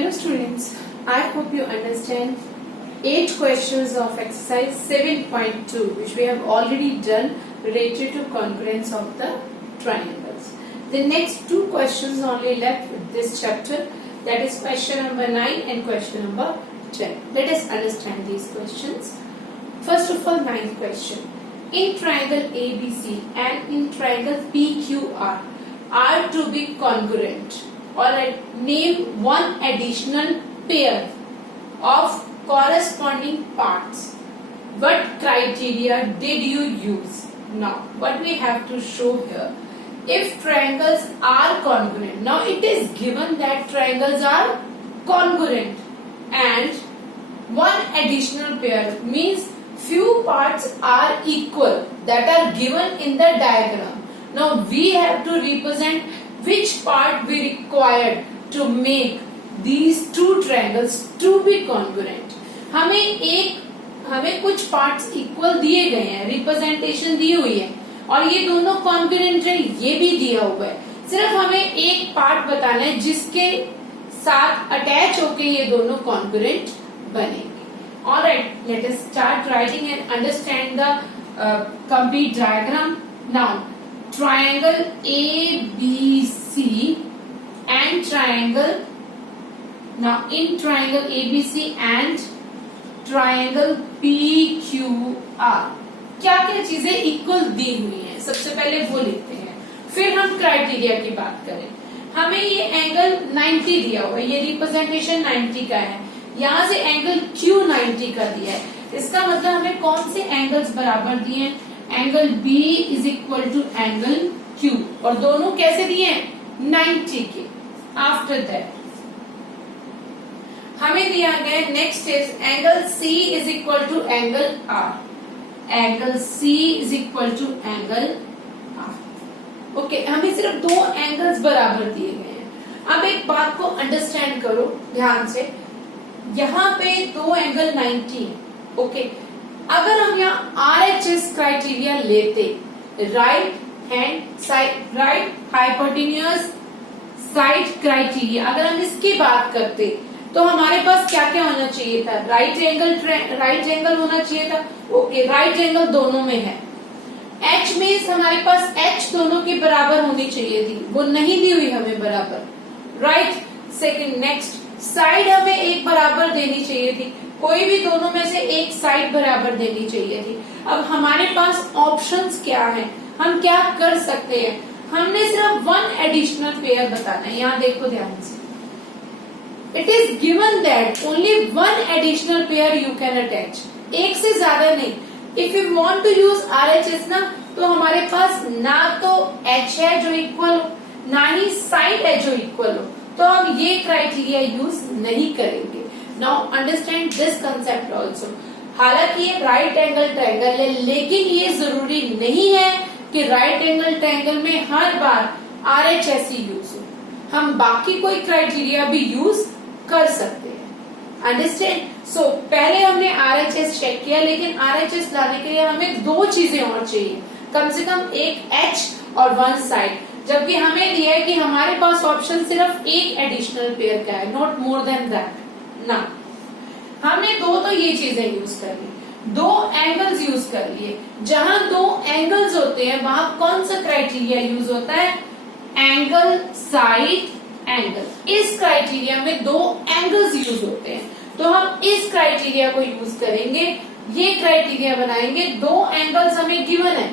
Hello students, I hope you understand 8 questions of exercise 7.2 which we have already done related to congruence of the triangles. The next 2 questions only left with this chapter, that is question number 9 and question number 10. Let us understand these questions. First of all, 9th question. In triangle ABC and in triangle PQR are to be congruent, or name one additional pair of corresponding parts. What criteria did you use? Now, what we have to show here, if triangles are congruent, now it is given that triangles are congruent and one additional pair means few parts are equal that are given in the diagram. Now we have to represent which part we required to make these two triangles to be congruent. हमें कुछ parts equal दिए गए हैं, representation दी हुई है और ये दोनों कॉन्ग्रुएंट है, ये भी दिया हुआ है. सिर्फ हमें एक पार्ट बताना है जिसके साथ अटैच होके ये दोनों कॉन्ग्रुएंट बनेंगे. Alright, let us start writing and understand the complete diagram. Now, triangle ABC and triangle. Now, in triangle ABC and triangle PQR क्या क्या चीजें इक्वल दी हुई हैं, सबसे पहले वो लिखते हैं, फिर हम क्राइटेरिया की बात करें. हमें ये एंगल 90 दिया हुआ है, ये रिप्रेजेंटेशन 90 का है. यहाँ से एंगल Q 90 का दिया है. इसका मतलब हमें कौन से एंगल्स बराबर दिए हैं? Angle B is equal to angle Q, और दोनों कैसे दिए हैं? 90 के. आफ्टर दैट हमें दिया गया next is angle C is equal to angle R. Angle C is equal to angle R. Okay, हमें सिर्फ दो एंगल्स बराबर दिए गए हैं. अब एक बात को अंडरस्टैंड करो ध्यान से, यहाँ पे दो एंगल 90 है. ओके, अगर हम यहाँ RHS क्राइटेरिया लेते, right hand side, right hypotenuse side criteria, अगर हम इसकी बात करते तो हमारे पास क्या क्या होना चाहिए था? राइट एंगल होना चाहिए था. ओके, राइट एंगल दोनों में है. H मीन्स हमारे पास H दोनों के बराबर होनी चाहिए थी, वो नहीं दी हुई हमें बराबर. राइट. सेकंड, नेक्स्ट साइड हमें एक बराबर देनी चाहिए थी, कोई भी दोनों में से एक साइड बराबर देनी चाहिए थी. अब हमारे पास ऑप्शंस क्या हैं, हम क्या कर सकते हैं? हमने सिर्फ वन एडिशनल पेयर बताना है. यहाँ देखो ध्यान से, it is given that only one additional pair you can attach, एक से ज्यादा नहीं. If you want to use RHS ना, तो हमारे पास ना तो H है जो इक्वल हो, ना ही साइड है जो इक्वल हो, तो हम ये क्राइटेरिया यूज नहीं करेंगे. Now understand this concept also. हालांकि ये राइट एंगल ट्रायंगल है, लेकिन ये जरूरी नहीं है कि राइट एंगल ट्रायंगल में हर बार RHS ही यूज हो. हम बाकी कोई क्राइटेरिया भी यूज कर सकते हैं. अंडरस्टैंड. सो पहले हमने RHS चेक किया, लेकिन RHS लाने के लिए हमें दो चीजें और चाहिए, कम से कम एक H और वन साइड. जबकि हमें दिया है कि हमारे पास ऑप्शन सिर्फ एक एडिशनल पेयर का है, नॉट मोर देन दैट. ना, हमने दो तो ये चीजें यूज कर ली, दो एंगल्स यूज कर लिए. जहां दो एंगल्स होते हैं वहां कौन सा क्राइटेरिया यूज होता है? Angle side angle. इस क्राइटेरिया में दो एंगल्स यूज होते हैं, तो हम इस क्राइटेरिया को यूज करेंगे. ये क्राइटेरिया बनाएंगे, दो एंगल्स हमें गिवन है,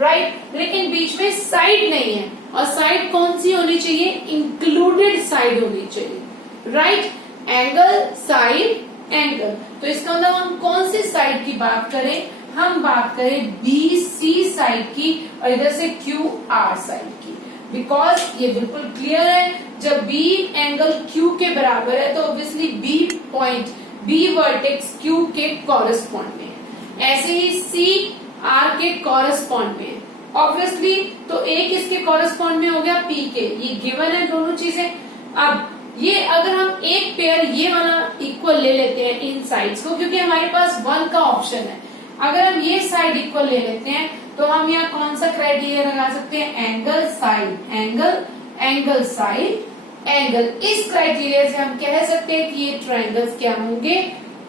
राइट, लेकिन बीच में साइड नहीं है, और साइड कौन सी होनी चाहिए? इंक्लूडेड साइड होनी चाहिए. Right, angle side angle. तो इसका मतलब हम कौन सी साइड की बात करें? हम बात करें BC साइड की और इधर से QR साइड की. बिकॉज ये बिल्कुल क्लियर है, जब B एंगल Q के बराबर है तो obviously B point, B vertex Q के कॉरेस्पॉन्ड में है, ऐसे ही C R के कॉरेस्पॉन्ड में है ऑब्वियसली. तो एक इसके कॉरेस्पॉन्ड में हो गया P के, ये गिवन है दोनों चीजें. अब ये अगर हम एक पेयर ये वाला इक्वल ले लेते हैं इन साइड्स को, क्योंकि हमारे पास वन का ऑप्शन है, अगर हम ये साइड इक्वल ले लेते हैं तो हम यहाँ कौन सा क्राइटेरिया लगा सकते हैं? Angle side angle, angle side angle. इस क्राइटेरिया से हम कह सकते हैं कि ये ट्रायंगल्स क्या होंगे,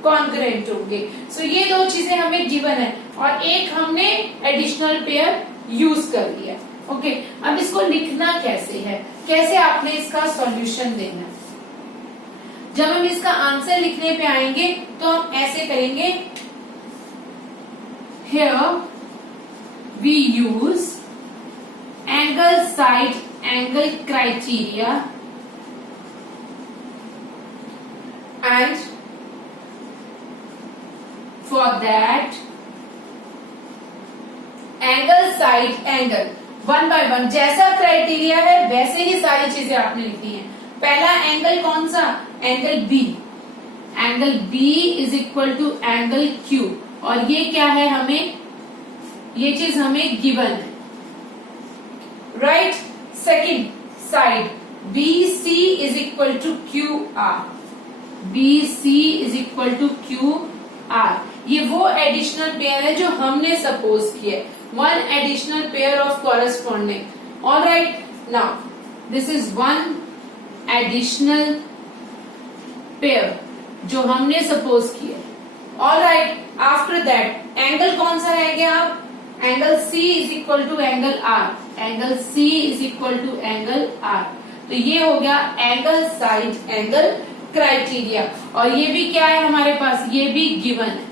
कॉन्ग्रुएंट होंगे। सो ये दो चीजें हमें गिवन है और एक हमने एडिशनल पेयर यूज कर लिया। ओके, अब इसको लिखना कैसे है, कैसे आपने इसका सॉल्यूशन देना है। जब हम इसका आंसर लिखने पे आएंगे तो हम ऐसे करेंगे, here we use angle side angle criteria and for that angle side angle one by one, जैसा क्राइटेरिया है वैसे ही सारी चीजें आपने लिखी हैं। पहला एंगल कौन सा, angle B. Angle B is equal to angle Q, और ये क्या है, हमें ये चीज हमें गिवन है, right. Second side B C is equal to Q R, B C is equal to Q R. ये वो एडिशनल पेयर है जो हमने सपोज किया, one additional pair of corresponding. All right, now this is one additional pair जो हमने suppose किया। All right, after that angle कौन सा रह गया, आप angle C is equal to angle R, angle C is equal to angle R। तो ये हो गया एंगल साइड एंगल क्राइटेरिया, और ये भी क्या है हमारे पास, ये भी गिवन है।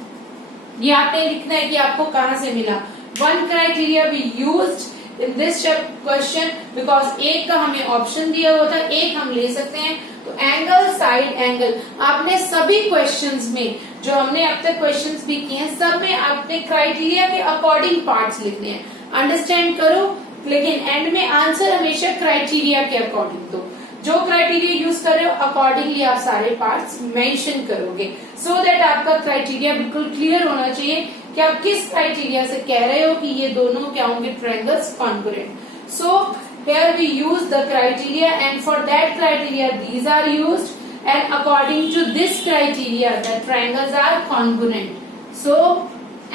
ये आपने लिखना है कि आपको कहां से मिला। One criteria we used in this question because एक का हमें ऑप्शन दिया हुआ था, एक हम ले सकते हैं। तो एंगल साइड एंगल आपने सभी क्वेश्चंस में, जो हमने अब तक क्वेश्चंस भी किए हैं, सब में आपने क्राइटेरिया के अकॉर्डिंग पार्ट्स लिखने हैं। अंडरस्टैंड करो, लेकिन एंड में आंसर हमेशा क्राइटेरिया के अकॉर्डिंग दो। जो क्राइटेरिया यूज कर रहे हो अकॉर्डिंगली आप सारे पार्ट्स मेंशन करोगे, सो दैट आपका क्राइटेरिया बिल्कुल क्लियर होना चाहिए कि आप किस क्राइटेरिया से कह रहे हो कि ये दोनों क्या होंगे, triangles congruent. So here we use the criteria, and for that criteria these are used, and according to this criteria the triangles are congruent. So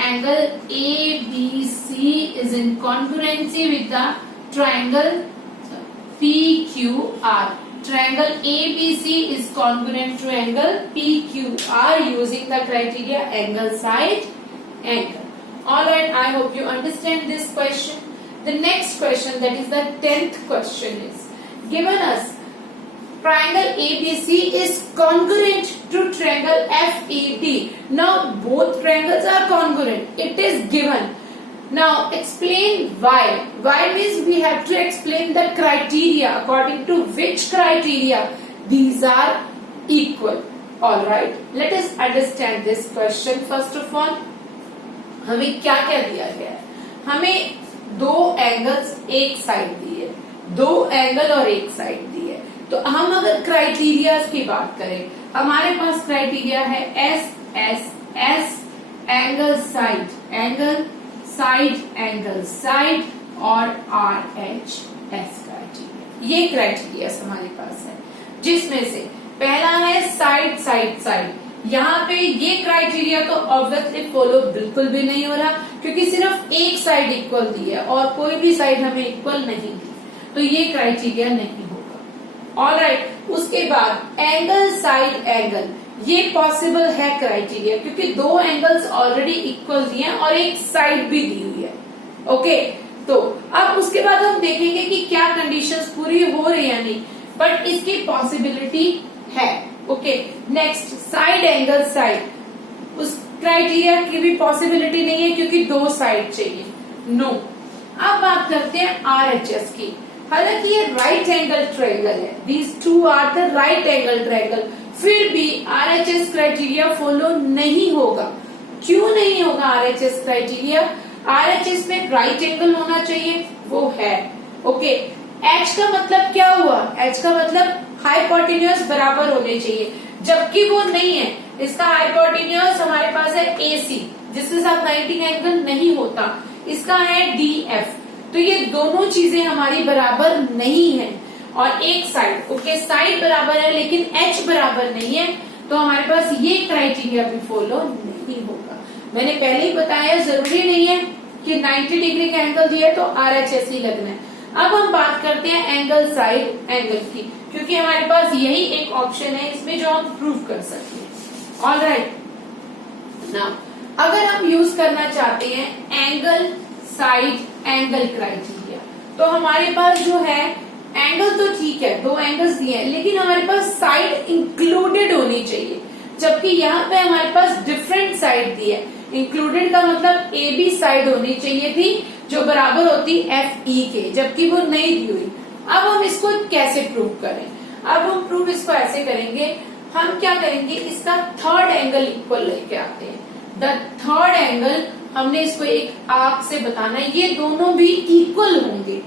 angle ABC is in congruency with the triangle PQR. Triangle ABC is congruent to angle PQR using the criteria angle side angle. All right, I hope you understand this question. The next question, that is the 10th question, is given us triangle ABC is congruent to triangle FED. Now both triangles are congruent, it is given. Now explain why. Why means we have to explain the criteria, according to which criteria these are equal. All right, let us understand this question. First of all, हमें क्या क्या दिया गया है, हमें दो angles एक side दिए, दो एंगल और एक साइड दिए। तो हम अगर क्राइटेरियाज की बात करें, हमारे पास क्राइटेरिया है S S S, angle side angle side, और आर एच एस क्राइटेरिया। ये क्राइटेरिया हमारे पास है, जिसमें से पहला है साइड साइड साइड। यहाँ पे ये क्राइटेरिया तो ऑब्वियसली फॉलो बिल्कुल भी नहीं हो रहा, क्योंकि सिर्फ एक साइड इक्वल दी है और कोई भी साइड हमें इक्वल नहीं दी, तो ये क्राइटेरिया नहीं होगा। ऑलराइट, उसके बाद एंगल साइड एंगल, ये पॉसिबल है क्राइटेरिया, क्योंकि दो एंगल्स ऑलरेडी इक्वल दिए हैं और एक साइड भी दी हुई है। ओके, तो अब उसके बाद हम देखेंगे कि क्या कंडीशंस पूरी हो रही है नहीं, बट इसकी पॉसिबिलिटी है। Okay, next side angle side, उस क्राइटेरिया की भी पॉसिबिलिटी नहीं है क्योंकि दो साइड चाहिए, नो। अब बात करते हैं आरएचएस की। हालांकि ये राइट एंगल ट्रायंगल है, these two are the right angle triangle, फिर भी आरएचएस क्राइटेरिया फॉलो नहीं होगा। क्यों नहीं होगा आरएचएस क्राइटेरिया? आरएचएस में राइट एंगल होना चाहिए, वो है। ओके, एच का मतलब क्या हुआ? एच का मतलब हाइपोटेन्यूज बराबर होने चाहिए, जबकि वो नहीं है। इसका हाइपोटेन्यूज हमारे पास है AC, जिसके साथ 90 एंगल नहीं होता, इसका है DF। तो ये दोनों चीजें हमारी बराबर नहीं है। और एक साइड, ओके, साइड बराबर है लेकिन H बराबर नहीं है, तो हमारे पास ये क्राइटेरिया भी फॉलो नहीं होगा। मैंने पहले ही बताया, जरूरी नहीं है कि 90 डिग्री का एंगल दिया है तो RHS ही लगना है। अब हम बात करते हैं एंगल साइड एंगल की, क्योंकि हमारे पास यही एक ऑप्शन है इसमें जो हम प्रूव कर सकते हैं। ऑलराइट, नाउ अगर हम यूज करना चाहते हैं एंगल साइड एंगल क्राइटेरिया, तो हमारे पास जो है एंगल तो ठीक है, दो एंगल्स दिए हैं, लेकिन हमारे पास साइड इंक्लूडेड होनी चाहिए, जबकि यहाँ पे हमारे पास डिफरेंट साइड दी है। इंक्लूडेड का मतलब ए बी साइड होनी चाहिए थी जो बराबर होती एफ ई के, जबकि वो नहीं दी हुई। अब हम इसको कैसे प्रूव करें? अब हम प्रूव इसको ऐसे करेंगे, हम क्या करेंगे, इसका थर्ड एंगल इक्वल लेके आते हैं। द थर्ड एंगल हमने इसको एक आर्क से बताना है, ये दोनों भी इक्वल होंगे।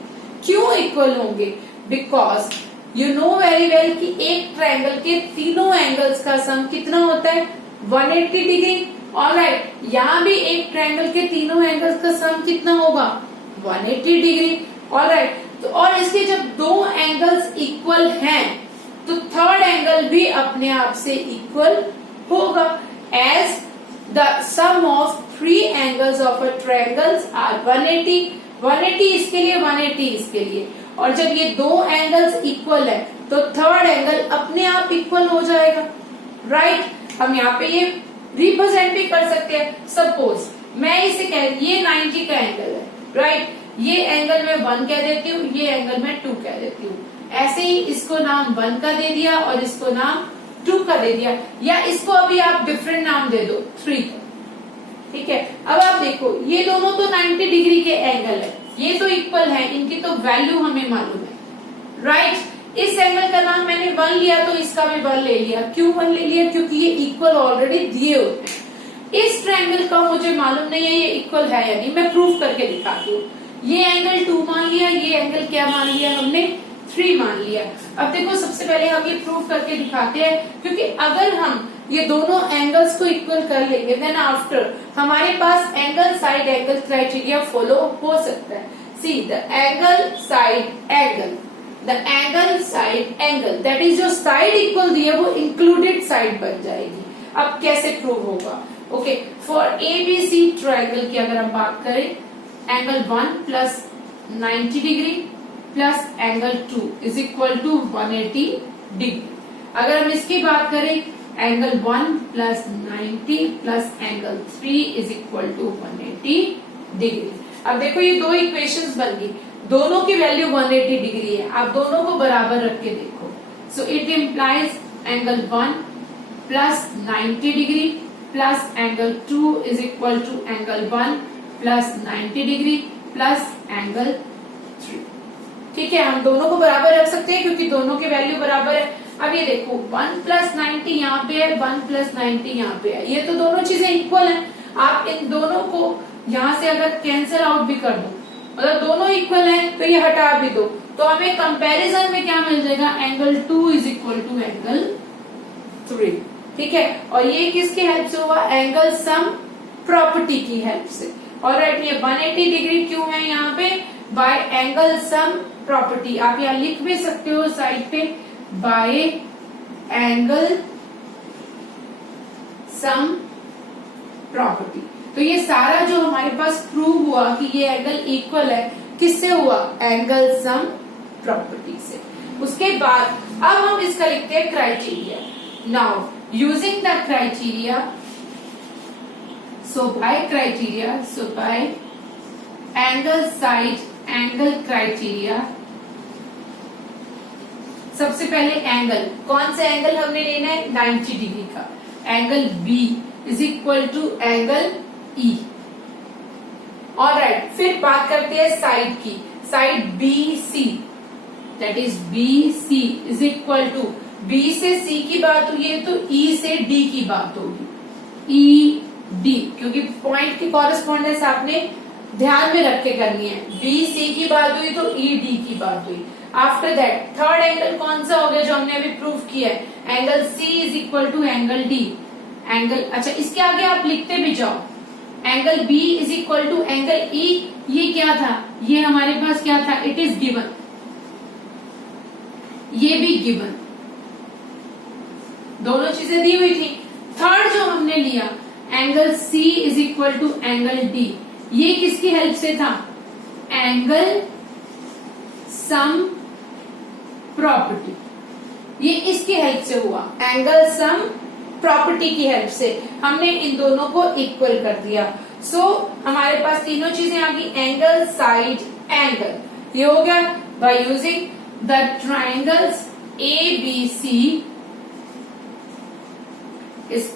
क्यों इक्वल होंगे? Because you know very well कि एक ट्रायंगल के तीनों एंगल्स का सम कितना होता है? 180 डिग्री। ऑलराइट, यहाँ भी एक ट्रायंगल के तीनों एंगल्स का सम कितना होगा? 180 डिग्री। ऑलराइट, तो और इसके जब दो एंगल्स इक्वल हैं तो थर्ड एंगल भी अपने आप से इक्वल होगा, as the sum of three angles of a triangles are 180। 180 इसके लिए, 180 इसके लिए, और जब ये दो एंगल्स इक्वल है तो थर्ड एंगल अपने आप इक्वल हो जाएगा। राइट, हम यहाँ पे ये रिप्रेजेंट भी कर सकते हैं। सपोज मैं इसे ये 90 का एंगल है, राइट, ये एंगल मैं 1 कह देती हूँ, ये एंगल मैं 2 कह देती हूँ। ऐसे ही इसको नाम 1 का दे दिया और इसको नाम 2 का दे दिया, या इसको अभी आप डिफरेंट नाम दे दो 3 का। ठीक है, अब आप देखो ये दोनों तो 90 डिग्री के एंगल है, ये तो इक्वल है, इनकी तो वैल्यू हमें मालूम है। राइट, इस एंगल का नाम मैंने 1 लिया तो इसका भी 1 ले लिया। क्यों 1 ले लिया? क्योंकि ये इक्वल ऑलरेडी दिए होते हैं। इस ट्रायंगल का मुझे मालूम नहीं है ये इक्वल है या नहीं, मैं प्रूव करके दिखाती हूँ। ये एंगल 2 मान लिया, ये एंगल क्या मान लिया हमने? 3 मान लिया। अब देखो सबसे पहले हम ये प्रूव करके दिखाते हैं, क्योंकि अगर हम ये दोनों एंगल्स को इक्वल कर लेंगे देन आफ्टर हमारे पास angle side angle criteria follow हो सकता है। See the angle side angle, the angle side angle, that is जो साइड इक्वल दी है वो इंक्लूडेड साइड बन जाएगी। अब कैसे प्रूव होगा? ओके, फॉर एबीसी ट्रायंगल की अगर हम बात करें, angle 1 plus 90 degree plus angle 2 is equal to 180 degree. अगर हम इसकी बात करें, angle 1 plus 90 plus angle 3 is equal to 180 degree. अब देखो ये दो इक्वेशंस बन गई, दोनों की वैल्यू 180 डिग्री है। आप दोनों को बराबर रख के देखो, so it implies angle 1 plus 90 degree plus angle 2 is equal to angle 1 plus 90 degree plus angle 3। ठीक है, हम दोनों को बराबर रख सकते हैं क्योंकि दोनों की वैल्यू बराबर है। अब ये देखो 1 प्लस 90 यहाँ पे है, 1 प्लस 90 यहाँ पे है, ये तो दोनों चीजें इक्वल हैं। आप इन दोनों को यहाँ से अगर कैंसिल आउट भी कर दो, मतलब दोनों इक्वल हैं, तो ये हटा भी दो, तो हमें कंपैरिजन में क्या मिल जाएगा? Angle 2 is equal to angle 3। ठीक है, और ये किसकी हेल्प से हुआ? एंगल सम प्रॉपर्टी की हेल्प से। ऑलराइट, ये 180 डिग्री क्यों है यहाँ पे? By angle sum property. आप यहाँ लिख भी सकते हो साइड पे, बाय एंगल सम प्रॉपर्टी। तो ये सारा जो हमारे पास प्रूव हुआ कि ये एंगल इक्वल है, किससे हुआ? एंगल सम प्रॉपर्टी से। उसके बाद अब हम इसका लिखते हैं criteria. Now using the criteria, so by criteria, so by angle side angle criteria, सबसे पहले एंगल, कौन सा एंगल हमने लेना है? 90 डिग्री का। Angle B is equal to angle E. Alright, फिर बात करते हैं साइड की। Side B C, that is B C is equal to, B से सी की बात हुई है तो ई से डी की बात होगी, ई डी, क्योंकि पॉइंट की कॉरेस्पॉन्डेंस आपने ध्यान में रख के करनी है। बी सी की बात हुई तो ई डी की बात हुई। आफ्टर दैट थर्ड एंगल कौन सा हो गया जो हमने अभी प्रूव किया है? Angle C is equal to angle D. Angle, अच्छा इसके आगे आप लिखते भी जाओ, angle B is equal to angle E. ये क्या था? ये हमारे पास क्या था? इट इज गिवन, ये भी गिवन, दोनों चीजें दी हुई थी। थर्ड जो हमने लिया, angle C is equal to angle D, ये किसकी हेल्प से था? एंगल सम प्रॉपर्टी, ये इसकी हेल्प से हुआ, एंगल सम प्रॉपर्टी की हेल्प से हमने इन दोनों को इक्वल कर दिया। सो हमारे पास तीनों चीजें आ गई, एंगल, साइड, एंगल, ये हो गया। By using the triangles ABC is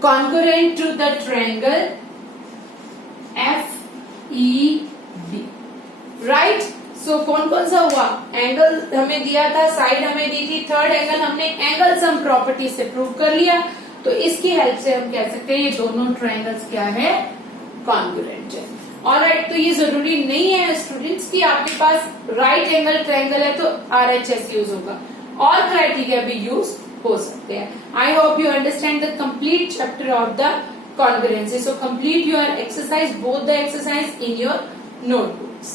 congruent to the triangle FEB, right. So कौन कौन सा हुआ, एंगल हमें दिया था, साइड हमें दी थी, थर्ड एंगल हमने एंगल सम प्रॉपर्टी से प्रूव कर लिया। तो इसकी हेल्प से हम कह सकते हैं ये दोनों ट्रायंगल्स क्या है, कॉन्ग्रुएंट है। ऑलराइट, तो ये जरूरी नहीं है स्टूडेंट्स कि आपके पास राइट एंगल ट्रायंगल है तो RHS यूज होगा, और क्राइटेरिया भी यूज हो सकते हैं। I hope you understand the complete chapter of the congruency. So complete your exercise, both the exercise in your notebooks.